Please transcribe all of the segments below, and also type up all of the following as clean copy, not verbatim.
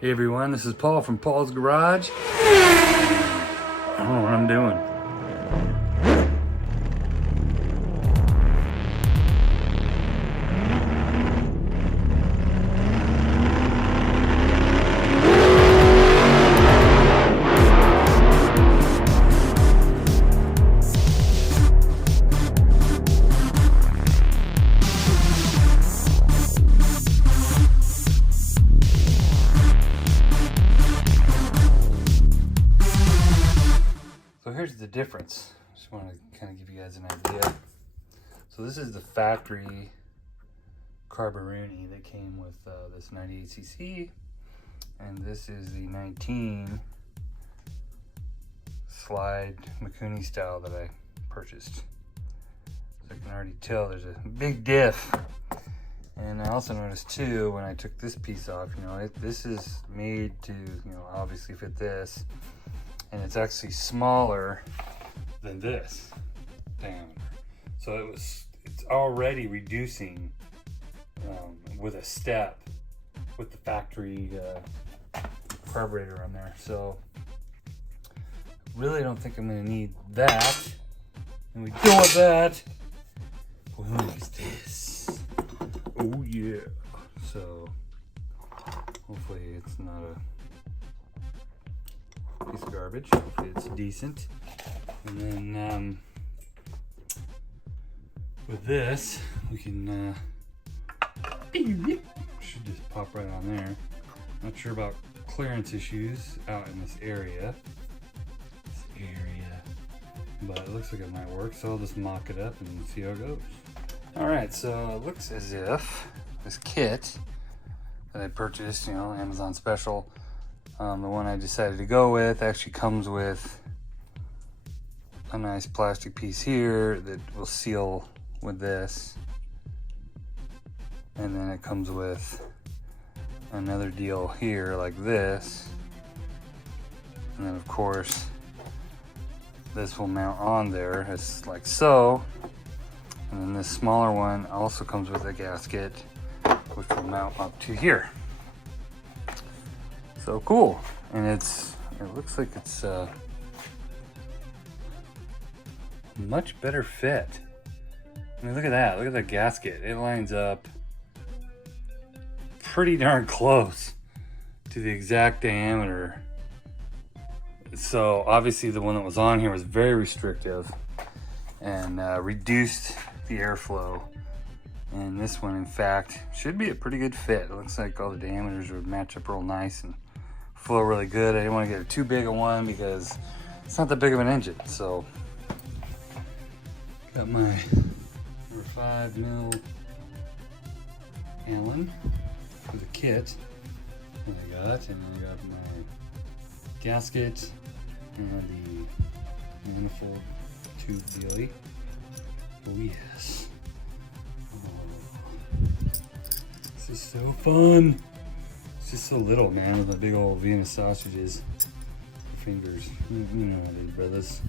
Hey everyone, this is Paul from Paul's Garage. I don't know what I'm doing. So here's the difference. Just want to kind of give you guys an idea. So this is the factory carburetor that came with this 98cc, and this is the 19 slide Mikuni style that I purchased. So I can already tell there's a big diff. And I also noticed too, when I took this piece off, this is made to, obviously fit this. And it's actually smaller than this diameter. So it's already reducing with a step with the factory carburetor on there. So really don't think I'm gonna need that. And we don't want that. What is this? Oh yeah. So hopefully it's not a piece of garbage. Hopefully it's decent. And then with this, we can should just pop right on there. Not sure about clearance issues out in this area. But it looks like it might work, so I'll just mock it up and see how it goes. Alright, so it looks as if this kit that I purchased, Amazon special, the one I decided to go with actually comes with a nice plastic piece here that will seal with this. And then it comes with another deal here like this. And then of course, this will mount on there as like so. And then this smaller one also comes with a gasket, which will mount up to here. So cool. And it looks like it's a much better fit. I mean, look at that. Look at that gasket. It lines up pretty darn close to the exact diameter. So obviously the one that was on here was very restrictive and reduced the airflow. And this one, in fact, should be a pretty good fit. It looks like all the diameters would match up real nice and flow really good. I didn't want to get too big a one because it's not that big of an engine. So got my number 5mm Allen for the kit that I got, and I got my gasket and the manifold tube dealie. Oh yes. Oh, this is so fun. It's just so little, man, with the big old Vienna sausages. Fingers. You know how it is, brothers.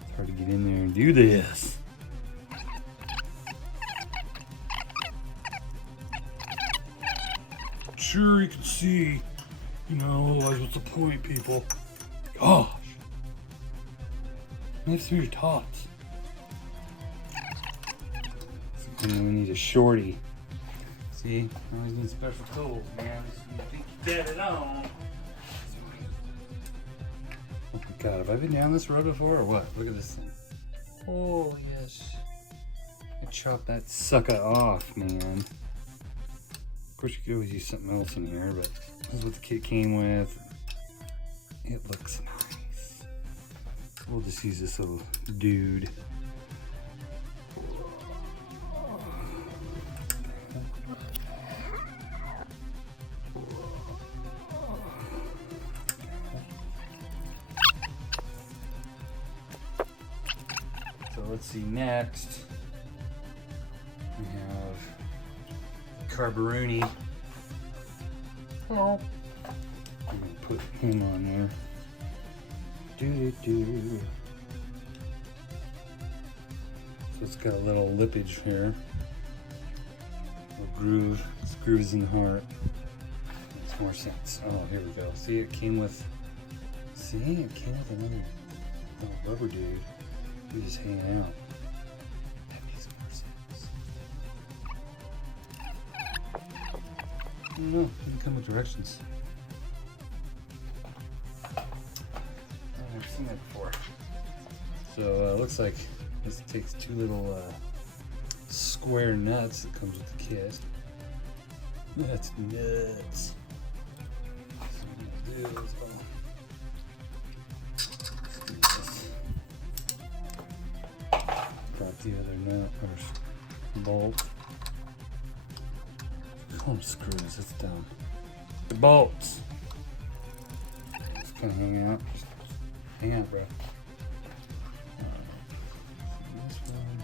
It's hard to get in there and do this. Sure, you can see, otherwise what's the point, people? Gosh. Live through your tots. And then we need a shorty. See, I always need special tools, man. You think you get it on. Oh my god, have I been down this road before or what? Look at this thing. Oh yes. I chopped that sucker off, man. Of course you could always use something else in here, but this is what the kit came with. It looks nice. We'll just use this little dude. So let's see, next we have carburetor. Oh, I'm gonna put him on there. So it's got a little lippage here, a groove, it's grooves in the heart. Let's more sense. Oh, here we go. See, it came with another little rubber dude. He's just hanging out. That makes more sense. I don't know. It didn't come with directions. I've never seen that before. So it looks like this takes two little square nuts that comes with the kit. That's nuts. So what I'm gonna do is drop the other nut or bolt. Call them screws, that's dumb. The bolts. Just kind of hang out. Just hang out, bro. This one.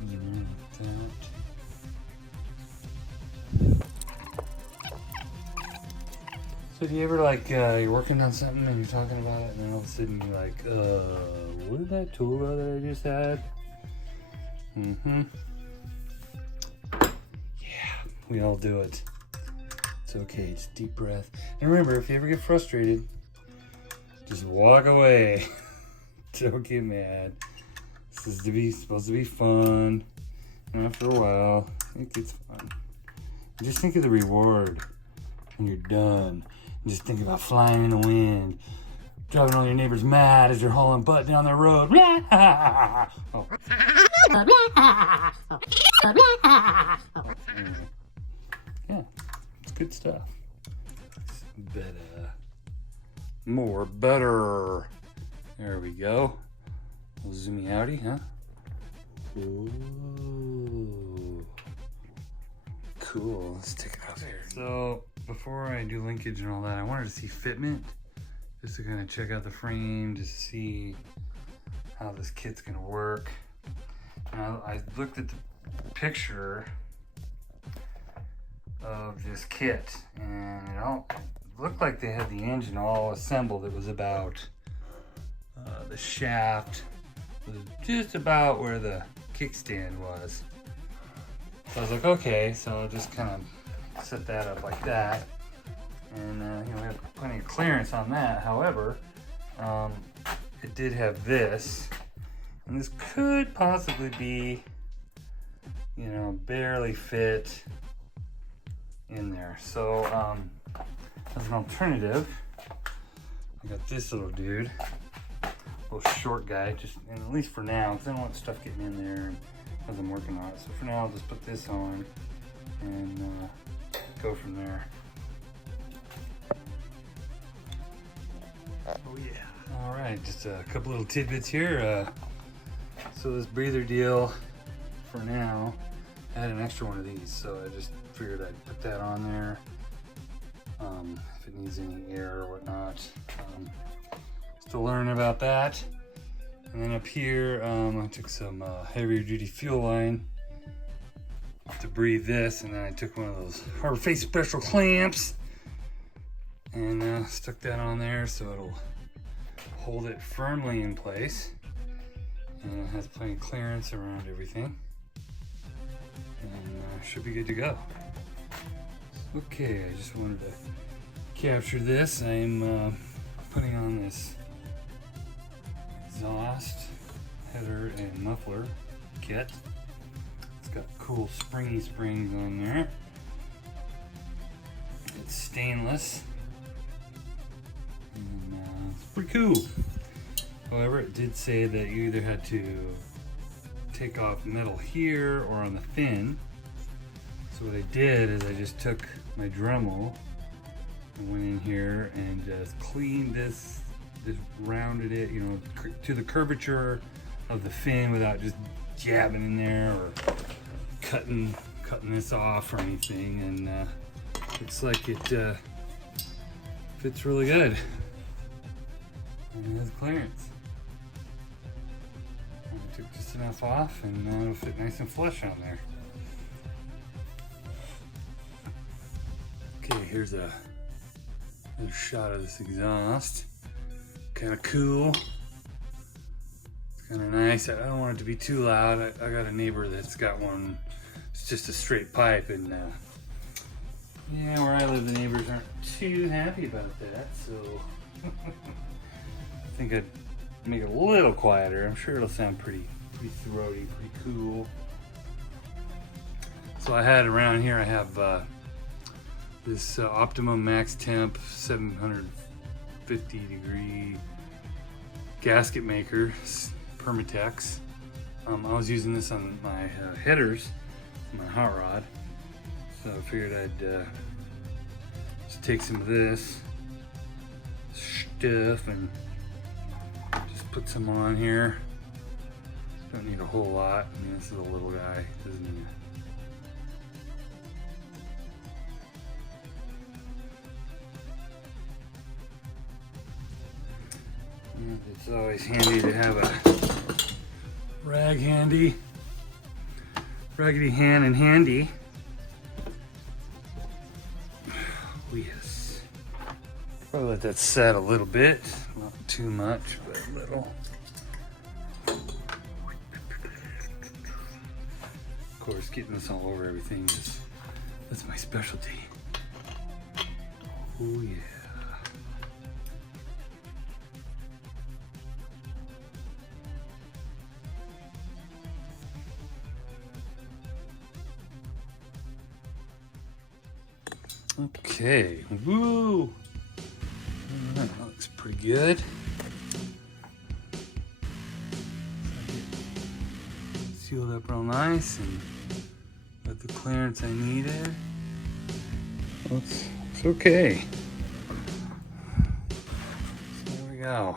Goes around like that. So do you ever you're working on something and you're talking about it and then all of a sudden you're like, what did that tool that I just had? Mm-hmm. Yeah, we all do it. It's okay, just deep breath. And remember, if you ever get frustrated, just walk away. Don't get mad. This is supposed to be fun. And after a while, it gets fun. Just think of the reward when you're done. And just think about flying in the wind, driving all your neighbors mad as you're hauling butt down the road. Oh. Yeah, it's good stuff. It's better. More better. There we go. A little zoomy outy, huh? Ooh. Cool. Let's take it out there. So before I do linkage and all that, I wanted to see fitment, just to kind of check out the frame, just to see how this kit's gonna work. Now I looked at the picture of this kit, and it looked like they had the engine all assembled. It was about the shaft was just about where the kickstand was. So I was like, okay, so I'll just kind of set that up like that, and we have plenty of clearance on that. However, it did have this, and this could possibly be, barely fit in there. So as an alternative, I got this little dude, little short guy, and at least for now, because I don't want stuff getting in there as I'm working on it. So for now, I'll just put this on and go from there. Oh yeah. All right, just a couple little tidbits here. So this breather deal, for now, I had an extra one of these, so I just figured I'd put that on there if it needs any air or whatnot. Still learning about that. And then up here, I took some heavier duty fuel line to breathe this, and then I took one of those Harbor Freight special clamps and stuck that on there so it'll hold it firmly in place, and it has plenty of clearance around everything, and should be good to go. Okay, I just wanted to capture this. I'm putting on this exhaust, header, and muffler kit. It's got cool springy springs on there. It's stainless, and it's pretty cool. However, it did say that you either had to take off metal here or on the fin. So what I did is I just took my Dremel and went in here and just cleaned this, just rounded it, to the curvature of the fin without just jabbing in there or cutting this off or anything. And looks like it fits really good. And it has clearance. I took just enough off, and it'll fit nice and flush on there. Okay, here's another shot of this exhaust. Kind of cool. It's kind of nice. I don't want it to be too loud. I got a neighbor that's got one. It's just a straight pipe, and Yeah, where I live, the neighbors aren't too happy about that, so I think I'd make it a little quieter. I'm sure it'll sound pretty throaty, pretty cool. So I had around here, I have this Optimum Max Temp 750 degree gasket maker, Permatex. I was using this on my headers, my hot rod. So I figured I'd just take some of this stuff and just put some on here. Don't need a whole lot. I mean, this is a little guy, doesn't need. And it's always handy to have a rag handy, raggedy hand and handy. Oh, yes. Probably let that set a little bit, not too much, but a little. Of course, getting this all over everything that's my specialty. Oh yeah. Okay, woo! That looks pretty good. Sealed up real nice and got the clearance I needed. Looks okay. So there we go.